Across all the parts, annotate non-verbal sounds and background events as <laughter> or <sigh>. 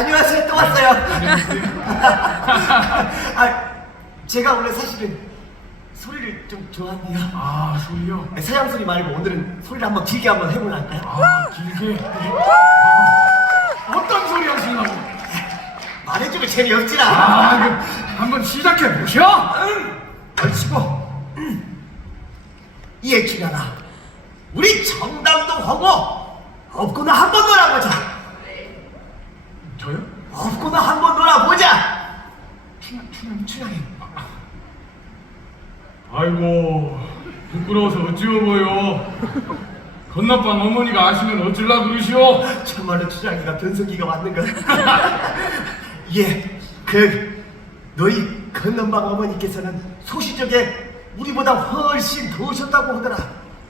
안녕하세요. 또 왔어요. <laughs> 아, 제가 원래 사실은 소리를 좀 좋아한대요. 아 소리요? 서양 소리 말고 오늘은 소리를 한번 길게 한번 해볼까요? 아 길게 아, 어떤 소리 하시려고? 말해주면 재미없지라. 아 그럼 한번 시작해 보셔 응. 얼씨고 음. 이에 기라나 우리 정담도 하고 없구나 한번 놀아보자. 저요? 없구나 한번 놀아보자. 춘향 춘향 춘향이. 아이고 부끄러워서 어찌어 보여 건너방 어머니가 아시면 어찔라 그러시오 정말로 춘향이가 변석이가 왔는가? <laughs> 예, 그 너희 건넌방 어머니께서는 소시적에 우리보다 훨씬 더우셨다고 하더라.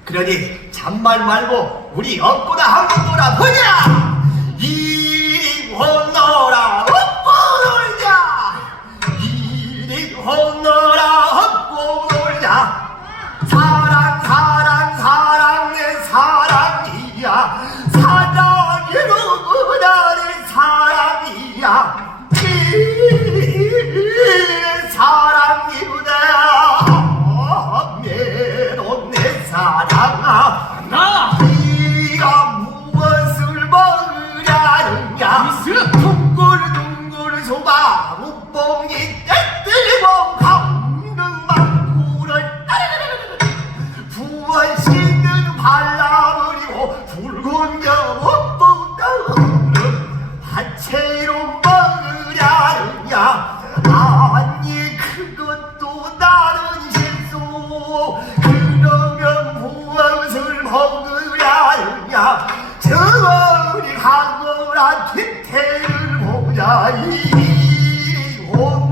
그러니 잔말 말고 우리 없구나 한번 놀아보자. 사랑이로다. 내도 내 사랑아 나! 네가 무엇을 먹으려느냐! 둥글둥글 소바 우뽕이 떼들고 강릉망구를 부원 씻는 발라버리고 붉은 여우뽕 떠오르 하체로 먹으려느냐 아니 그것도 다른 실수 그러면 무엇을 먹으려느냐. 저리 하거라 뒤태를 보자. 이리 오